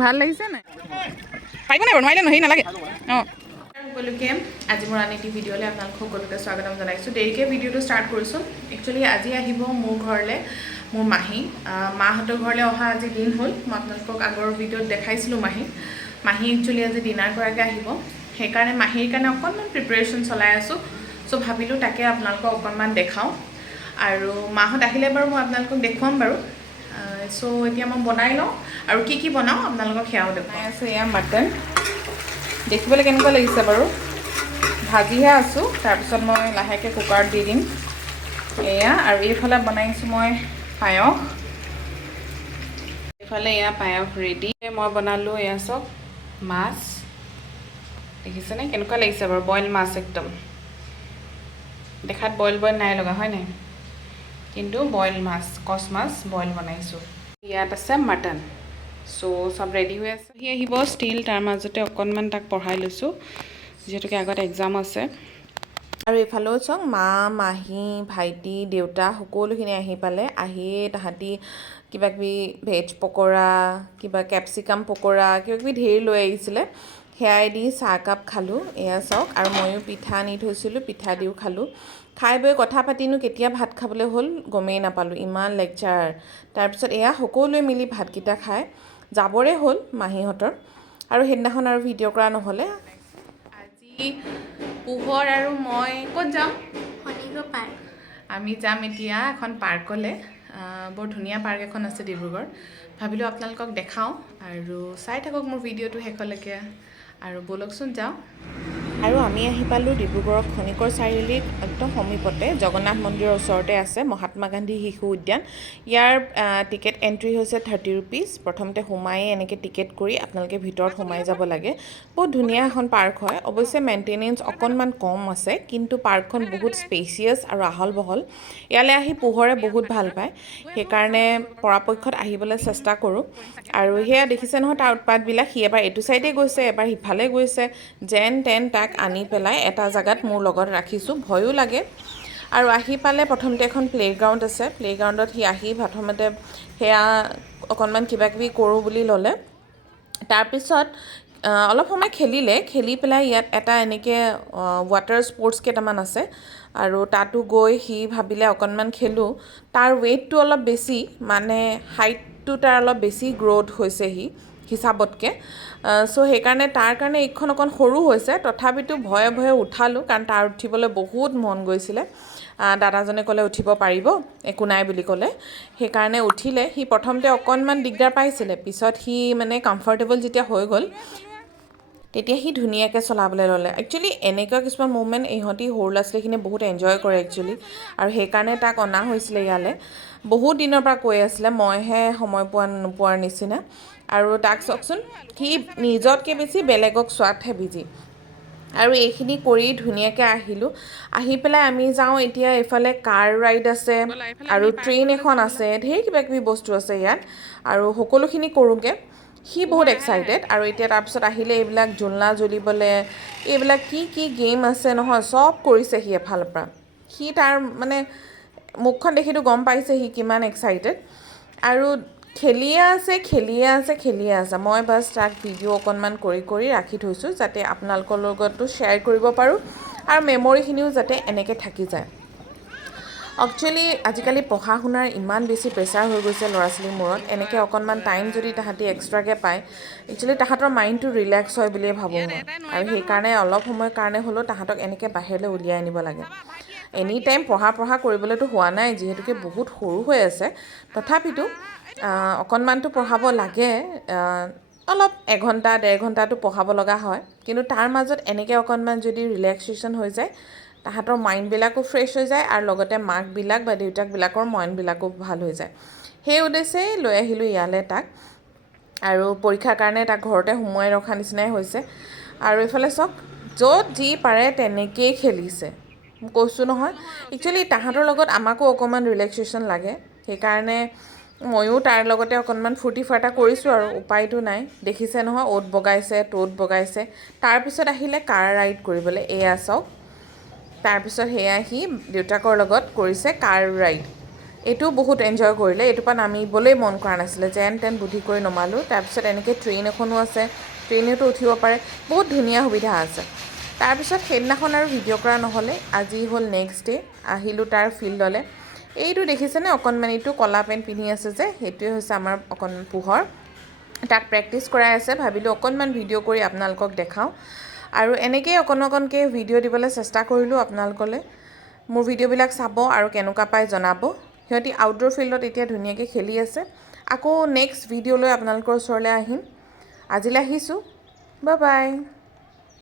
ভাল লাগিছে নাই পাৰিব নাই বাৰু নোৱাৰিলে হেৰি নালাগে অঁ সকলোকে আজি মোৰ আন এটি ভিডিঅ'লৈ আপোনালোক সকলোকে স্বাগতম জনাইছোঁ দেৰিকৈ ভিডিঅ'টো ষ্টাৰ্ট কৰিছোঁ একচুৱেলি আজি আহিব মোৰ ঘৰলৈ মোৰ মাহী মাহঁতৰ ঘৰলৈ অহা আজি দিন হ'ল মই আপোনালোকক আগৰ ভিডিঅ'ত দেখাইছিলোঁ মাহী একচুৱেলি আজি ডিনাৰ কৰাকৈ আহিব সেইকাৰণে মাহীৰ কাৰণে অকণমান প্ৰিপেৰেশ্যন চলাই আছোঁ চ' ভাবিলোঁ তাকে আপোনালোকক অকণমান দেখাওঁ আৰু মাহঁত আহিলে বাৰু মই আপোনালোকক দেখুৱাম বাৰু চ' এতিয়া মই বনাই লওঁ আৰু কি বনাওঁ আপোনালোকক সেয়াও দেখুৱাই আছোঁ এয়া মাটন দেখিবলৈ কেনেকুৱা লাগিছে বাৰু ভাজিহে আছোঁ তাৰপিছত মই লাহেকৈ কুকাৰত দি দিম এয়া আৰু এইফালে বনাইছোঁ মই পায়স এইফালে এয়া পায়স ৰেডি মই বনালোঁ এয়া চব মাছ দেখিছেনে কেনেকুৱা লাগিছে বাৰু বইল মাছ একদম দেখাত বইল নাই লগা হয় নাই কিন্তু বইল মাছ কচ মাছ বইল বনাইছোঁ ইয়াত আছে মাটন চ' চব ৰেডি হৈ আছে সি আহিব ষ্টিল তাৰ মাজতে অকণমান তাক পঢ়াই লৈছোঁ যিহেতুকে আগত এক্সাম আছে আৰু এইফালেও চাওক মা মাহী ভাইটি দেউতা সকলোখিনি আহি পালে আহিয়ে তাহাঁতি কিবাকিবি ভেজ পকৰা কিবা কেপচিকাম পকৰা কিবাকিবি ধেৰ লৈ আহিছিলে সেয়াই দি চাহকাপ খালোঁ এয়া চাওক আৰু ময়ো পিঠা আনি থৈছিলোঁ পিঠা দিও খালোঁ খাই বৈ কথা পাতিনো কেতিয়া ভাত খাবলৈ হ'ল গমেই নাপালোঁ ইমান লেকচাৰ তাৰপিছত এয়া সকলোৱে মিলি ভাতকেইটা খাই যাবৰে হ'ল মাহীহঁতৰ আৰু সেইদিনাখন আৰু ভিডিঅ' কৰা নহ'লে আজি পোহৰ আৰু মই ক'ত যাম শনিগড় পাৰ্ক আমি যাম এতিয়া এখন পাৰ্কলৈ বৰ ধুনীয়া পাৰ্ক এখন আছে ডিব্ৰুগড় ভাবিলোঁ আপোনালোকক দেখাওঁ আৰু চাই থাকক মোৰ ভিডিঅ'টো শেষলৈকে আৰু ব'লকচোন যাওঁ আৰু আমি আহি পালোঁ ডিব্ৰুগড়ৰ খনিকৰ চাৰিআলিত একদম সমীপতে জগন্নাথ মন্দিৰৰ ওচৰতে আছে মহাত্মা গান্ধী শিশু উদ্যান ইয়াৰ টিকেট এণ্ট্ৰি হৈছে 30 ৰুপিজ প্ৰথমতে সোমাই এনেকৈ টিকেট কৰি আপোনালোকে ভিতৰত সোমাই যাব লাগে বহুত ধুনীয়া এখন পাৰ্ক হয় অৱশ্যে মেইনটেনেঞ্চ অকণমান কম আছে কিন্তু পাৰ্কখন বহুত স্পেচিয়াছ আৰু আহল বহল ইয়ালৈ আহি পোহৰে বহুত ভাল পায় সেইকাৰণে পৰাপক্ষত আহিবলৈ চেষ্টা কৰোঁ আৰু সেয়া দেখিছে নহয় তাৰ উৎপাতবিলাক সি এবাৰ এইটো চাইডে গৈছে এবাৰ সিফালে গৈছে যেন তেন তাক আনি পেলাই এটা জেগাত মোৰ লগত ৰাখিছোঁ ভয়ো লাগে আৰু আহি পালে প্ৰথমতে এখন প্লে'গ্ৰাউণ্ড আছে প্লে'গ্ৰাউণ্ডত সি আহি প্ৰথমতে সেয়া অকণমান কিবাকিবি কৰোঁ বুলি ল'লে তাৰপিছত অলপ সময় খেলি পেলাই ইয়াত এটা এনেকৈ ৱাটাৰ স্পৰ্টছ কেইটামান আছে আৰু তাতো গৈ সি ভাবিলে অকণমান খেলোঁ তাৰ ৱেইটটো অলপ বেছি মানে হাইটটো তাৰ অলপ বেছি গ্ৰ'থ হৈছে সি হিচাপতকৈ চ' সেইকাৰণে তাৰ কাৰণে এইখন অকণ সৰু হৈছে তথাপিতো ভয়ে উঠালোঁ কাৰণ তাৰ উঠিবলৈ বহুত মন গৈছিলে দাদাজনে ক'লে উঠিব পাৰিব একো নাই বুলি ক'লে সেইকাৰণে উঠিলে সি প্ৰথমতে অকণমান দিগদাৰ পাইছিলে পিছত সি মানে কমফৰ্টেবল যেতিয়া হৈ গ'ল তেতিয়া সি ধুনীয়াকৈ চলাবলৈ ল'লে একচুৱেলি এনেকুৱা কিছুমান মুভমেণ্ট ইহঁতি সৰু ল'ৰা ছোৱালীখিনিয়ে বহুত এনজয় কৰে একচুৱেলি আৰু সেইকাৰণে তাক অনা হৈছিলে ইয়ালৈ বহুত দিনৰ পৰা কৈ আছিলে মইহে সময় নোপোৱাৰ নিচিনা আৰু তাক চাওকচোন সি নিজতকৈ বেছি বেলেগক চোৱাতহে বিজি আৰু এইখিনি কৰি ধুনীয়াকৈ আহিলোঁ আহি পেলাই আমি যাওঁ এতিয়া এইফালে কাৰ ৰাইড আছে আৰু ট্ৰেইন এখন আছে ঢেৰ কিবাকিবি বস্তু আছে ইয়াত আৰু সকলোখিনি কৰোঁগৈ সি বহুত এক্সাইটেড আৰু এতিয়া তাৰপিছত আহিলে এইবিলাক জোলনা জ্বলিবলৈ এইবিলাক কি গেম আছে নহয় চব কৰিছে সি এফালৰ পৰা সি তাৰ মানে মুখখন দেখিতো গম পাইছে সি কিমান এক্সাইটেড আৰু খেলিয়ে আছে মই বাছ তাক ভিডিঅ' অকণমান কৰি ৰাখি থৈছোঁ যাতে আপোনালোকৰ লগতো শ্বেয়াৰ কৰিব পাৰোঁ আৰু মেমৰিখিনিও যাতে এনেকৈ থাকি যায় একচুৱেলি আজিকালি পঢ়া শুনাৰ ইমান বেছি প্ৰেছাৰ হৈ গৈছে ল'ৰা ছোৱালীৰ মূৰত এনেকৈ অকণমান টাইম যদি তাহাঁতি এক্সট্ৰাকৈ পায় একচুৱেলি তাহাঁতৰ মাইণ্ডটো ৰিলেক্স হয় বুলিয়ে ভাবোঁ মই আৰু সেইকাৰণে অলপ সময়ৰ কাৰণে হ'লেও তাহাঁতক এনেকৈ বাহিৰলৈ উলিয়াই আনিব লাগে এনি টাইম পঢ়া কৰিবলৈতো হোৱা নাই যিহেতুকে বহুত সৰু হৈ আছে তথাপিতো অকণমানতো পঢ়াব লাগে অলপ এঘণ্টা ডেৰ ঘণ্টাটো পঢ়াব লগা হয় কিন্তু তাৰ মাজত এনেকৈ অকণমান যদি ৰিলেক্সেশ্যন হৈ যায় তাহাঁতৰ মাইণ্ডবিলাকো ফ্ৰেছ হৈ যায় আৰু লগতে মাকবিলাক বা দেউতাকবিলাকৰ মাইণ্ডবিলাকো ভাল হৈ যায় সেই উদ্দেশ্যেই লৈ আহিলোঁ ইয়ালৈ তাক আৰু পৰীক্ষাৰ কাৰণে তাক ঘৰতে সোমোৱাই ৰখা নিচিনাই হৈছে আৰু এইফালে চাওক য'ত যি পাৰে তেনেকেই খেলিছে কৈছোঁ নহয় একচুৱেলি তাহাঁতৰ লগত আমাকো অকণমান ৰিলেক্সেশ্যন লাগে সেইকাৰণে ময়ো তাৰ লগতে অকণমান ফূৰ্তি ফাৰ্তা কৰিছোঁ আৰু উপায়তো নাই দেখিছে নহয় অ'ত বগাইছে ত'ত বগাইছে তাৰপিছত আহিলে কাৰ ৰাইড কৰিবলৈ এয়া চাওক তাৰপিছত সেয়া সি দেউতাকৰ লগত কৰিছে কাৰ ৰাইড এইটো বহুত এনজয় কৰিলে, এইটোৰ পৰা নামিবলৈ মন কৰা নাছিলে, যেন তেন বুদ্ধি কৰি নমালোঁ। তাৰপিছত এনেকৈ ট্ৰেইন এখনো আছে, ট্ৰেইনতো উঠিব পাৰে, বহুত ধুনীয়া সুবিধা আছে। তাৰপিছত সেইদিনাখন আৰু ভিডিঅ' কৰা নহ'লে, আজি হ'ল নেক্সট ডে, আহিলোঁ তাৰ ফিল্ডলৈ। এইটো দেখিছেনে অকণমানিটো ক'লা পেণ্ট পিন্ধি আছে যে, সেইটোৱে হৈছে আমাৰ পোহৰ। তাত প্ৰেক্টিছ কৰাই আছে, ভাবিলোঁ অকণমান ভিডিঅ' কৰি আপোনালোকক দেখাওঁ। আৰু এনেকৈয়ে অকণকৈ ভিডিঅ' দিবলৈ চেষ্টা কৰিলোঁ আপোনালোকলৈ। মোৰ ভিডিঅ'বিলাক চাব আৰু কেনেকুৱা পায় জনাব। সিহঁতি আউটডোৰ ফিল্ডত এতিয়া ধুনীয়াকৈ খেলি আছে। আকৌ নেক্সট ভিডিঅ' লৈ আপোনালোকৰ ওচৰলৈ আহিম। আজিলৈ আহিছোঁ, বাই বাই।